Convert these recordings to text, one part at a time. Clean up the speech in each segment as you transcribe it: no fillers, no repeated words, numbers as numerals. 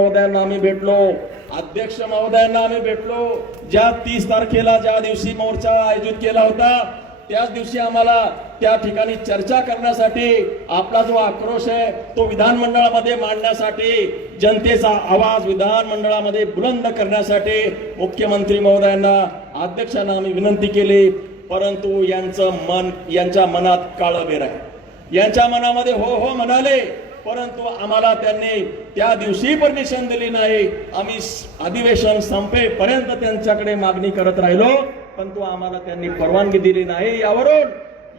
महोदयांना आम्ही भेटलो, अध्यक्ष महोदयांना आम्ही भेटलो. ज्या 30 तारखेला ज्या दिवशी मोर्चा आयोजित केला होता त्याच दिवशी आम्हाला त्या ठिकाणी चर्चा करण्यासाठी, आपला जो आक्रोश आहे तो विधानमंडळामध्ये मांडण्यासाठी, जनतेचा आवाज विधानमंडळामध्ये बुलंद करण्यासाठी मुख्यमंत्री महोदयांना, अध्यक्षांना आम्ही विनंती केली. परंतु यांच्या मनात काळबेर आहे. यांच्या मनामध्ये हो हो म्हणाले, परंतु आम्हाला त्यांनी त्या दिवशी परमिशन दिली नाही. आम्ही अधिवेशन संपेपर्यंत त्यांच्याकडे मागणी करत राहिलो, परंतु आम्हाला त्यांनी परवानगी दिली नाही. यावरून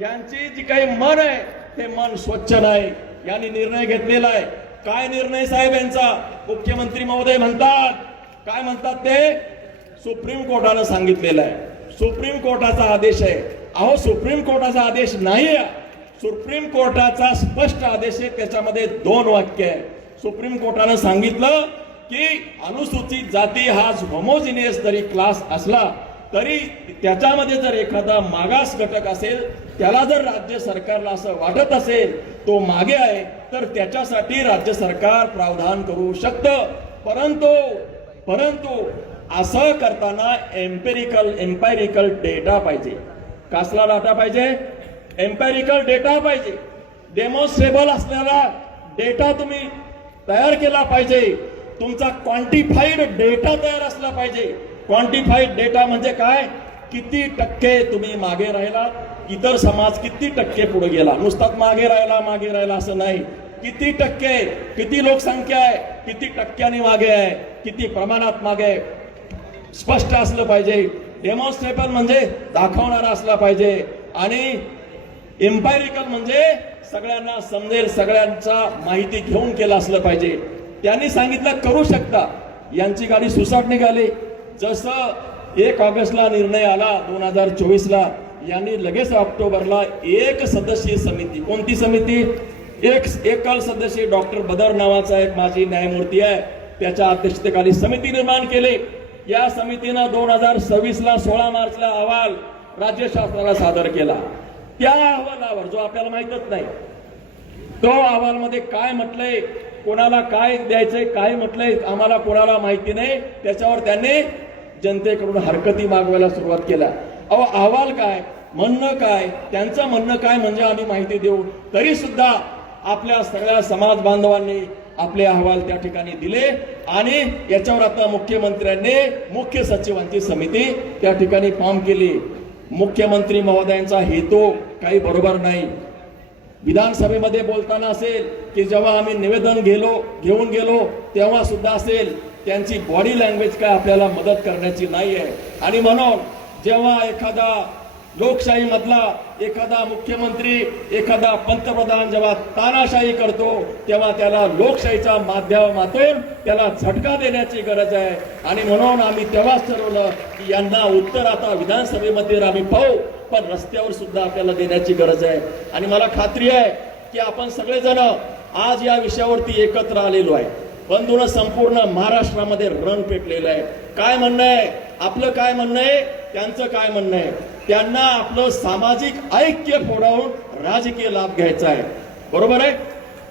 यांची जी काही मन आहे ते मन स्वच्छ नाही. यांनी निर्णय घेतलेला आहे. काय निर्णय साहेब यांचा? मुख्यमंत्री महोदय म्हणतात, काय म्हणतात ते? सुप्रीम कोर्टानं सांगितलेलं आहे. सुप्रीम कोर्टाचा आदेश आहे. अहो, सुप्रीम कोर्टाचा आदेश नाही आहे. सुप्रीम कोर्टाचा स्पष्ट आदेश आहे, त्याच्यामध्ये 2 वाक्य आहे. सुप्रीम कोर्टानं सांगितलं की अनुसूचित जाती हा होमोजिनियस जरी क्लास असला तरी त्याच्यामध्ये जर एखादा मागास घटक असेल, त्याला जर राज्य सरकारला असं वाटत असेल तो मागे आहे, तर त्याच्यासाठी राज्य सरकार प्रावधान करू शकतं. परंतु असं करताना एम्पेरिकल डेटा पाहिजे. कसला डाटा पाहिजे? एम्पेरिकल डेटा पाहिजे. डेमॉन्स्ट्रेबल असलेला डेटा तुम्ही तयार केला पाहिजे. तुमचा क्वांटिफाईड डेटा तयार असला पाहिजे. क्वांटिफाईड डेटा म्हणजे काय? किती टक्के तुम्ही मागे राहिला, इतर समाज किती टक्के पुढे गेला. नुसताच मागे राहिला असं नाही. किती टक्के, किती लोकसंख्या आहे, किती टक्क्यांनी मागे आहे, किती प्रमाणात मागे आहे, स्पष्ट असलं पाहिजे. डेमॉन्स्ट्रेबल म्हणजे दाखवणारा असला पाहिजे. आणि एम्पायरिकल म्हणजे सगळ्यांना समजेल, सगळ्यांचा माहिती घेऊन केलं असलं पाहिजे. त्यांनी सांगितलं करू शकता. यांची गाडी सुसाट निघाली. जसं 1 ऑगस्टला निर्णय आला 2024ला, यांनी लगेच ऑक्टोबरला 1 सदस्यीय समिती, कोणती समिती? एकल सदस्य डॉक्टर बदर नावाचा एक माजी न्यायमूर्ती आहे, त्याच्या अध्यक्षतेखाली समिती निर्माण केली. या समितीनं 2026ला 16 मार्चला अहवाल राज्य शासनाला सादर केला. त्या अहवालावर, जो आपल्याला माहितच नाही, तो अहवालमध्ये काय म्हटलंय, कोणाला काय द्यायचंय, काय म्हटलंय आम्हाला कोणाला माहिती नाही, त्याच्यावर त्यांनी जनतेकडून हरकती मागवायला सुरुवात केल्या. अहो, अहवाल काय, म्हणणं काय, त्यांचं म्हणणं काय म्हणजे आम्ही माहिती देऊ. तरी सुद्धा आपल्या सगळ्या समाज बांधवांनी आपले अहवाल त्या ठिकाणी दिले. आणि याच्यावर आता मुख्यमंत्र्यांनी मुख्य सचिवांची समिती त्या ठिकाणी फॉर्म केली. मुख्यमंत्री महोदयांचा हेतू काही बरोबर नाही. विधानसभेमध्ये बोलताना असेल की जेव्हा आम्ही निवेदन घेऊन गेलो तेव्हा सुद्धा असेल, त्यांची बॉडी लँग्वेज काय आपल्याला मदत करण्याची नाही आहे. आणि म्हणून जेव्हा एखादा लोकशाही मधला एखादा मुख्यमंत्री, एखादा पंतप्रधान जेव्हा तानाशाही करतो, तेव्हा त्याला लोकशाहीच्या माध्यमातून त्याला झटका देण्याची गरज आहे. आणि म्हणून आम्ही तेव्हाच ठरवलं की यांना उत्तर आता विधानसभेमध्ये आम्ही पाहू, पण रस्त्यावर सुद्धा आपल्याला देण्याची गरज आहे. आणि मला खात्री आहे की आपण सगळेजण आज या विषयावरती एकत्र आलेलो आहे. बंधूंना संपूर्ण महाराष्ट्रामध्ये रण पेटलेलं आहे. काय म्हणणं आहे आपलं, काय म्हणणं आहे त्यांचं, काय म्हणणं आहे? त्यांना आपलं सामाजिक ऐक्य फोडावून राजकीय लाभ घ्यायचा आहे. बरोबर आहे?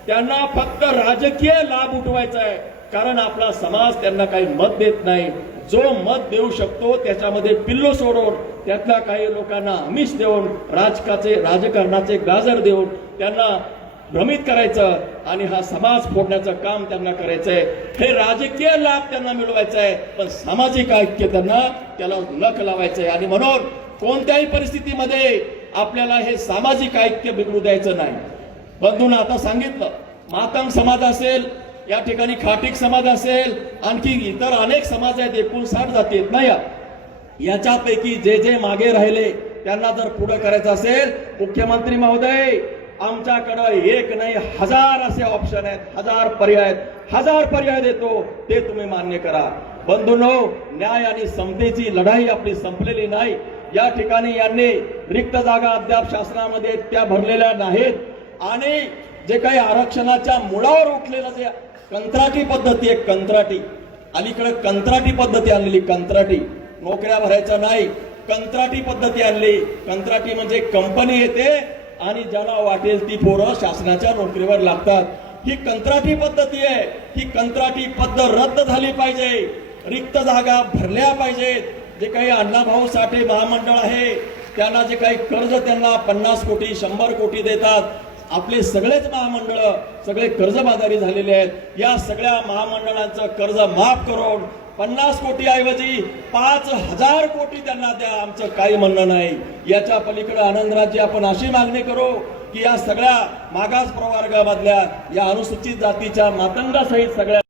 त्यांना फक्त राजकीय लाभ उठवायचा आहे. कारण आपला समाज त्यांना काही मत देत नाही. जो मत देऊ शकतो त्याच्यामध्ये पिल्लू सोडून, त्यातल्या काही लोकांना आमिष देऊन, राजकारणाचे गाजर देऊन त्यांना भ्रमित करायचं आणि हा समाज फोडण्याचं काम त्यांना करायचंय. हे राजकीय लाभ त्यांना मिळवायचा आहे, पण सामाजिक ऐक्य त्याला नख लावायचंय. आणि म्हणून कोणत्याही परिस्थितीमध्ये आपल्याला हे सामाजिक ऐक्य बिघडू द्यायचं नाही. बंधूंना आता सांगितलं, मातंग समाज असेल, या ठिकाणी खाटीक समाज असेल, आणखी इतर अनेक समाज आहेत, 59 जाती आहेत ना. याच्यापैकी जे मागे राहिले त्यांना जर पुढे करायचं असेल, मुख्यमंत्री महोदय आमच्याकडे 1 नाही 1000 असे ऑप्शन आहेत, 1000 पर्याय देतो, ते तुम्ही मान्य करा. बंधूंनो, न्याय आणि समतेची लढाई आपली संपलेली नाही. या ठिकाणी यांनी रिक्त जागा अद्याप शासनामध्ये त्या भरलेल्या नाहीत. आणि जे काही आरक्षणाच्या मुळावर उठलेलं जे कंत्राटी पद्धती आहे, अलीकडे कंत्राटी पद्धती आणलेली, कंत्राटी नोकऱ्या भरायच्या नाही, कंत्राटी पद्धती आणली. कंत्राटी म्हणजे कंपनी येते आणि ज्याला वाटेल ती पोरं शासनाच्या नोकरीवर लागतात. ही कंत्राटी पद्धती आहे, ही कंत्राटी पद्धत रद्द झाली पाहिजे, रिक्त जागा भरल्या पाहिजेत. जे काही अण्णाभाऊ साठे महामंडळ आहे त्यांना जे काही कर्ज त्यांना 50 कोटी 100 कोटी देतात, आपले सगळेच महामंडळ सगळे कर्जबाजारी झालेले आहेत. या सगळ्या महामंडळांचं कर्ज माफ करून 50 कोटी ऐवजी 5,000 कोटी त्यांना द्या, आमचं काही म्हणणं नाही. याच्या पलीकडे आनंदराजी आपण अशी मागणी करू की या सगळ्या मागास प्रवर्गामधल्या या अनुसूचित जातीच्या मातंगासहित सगळ्या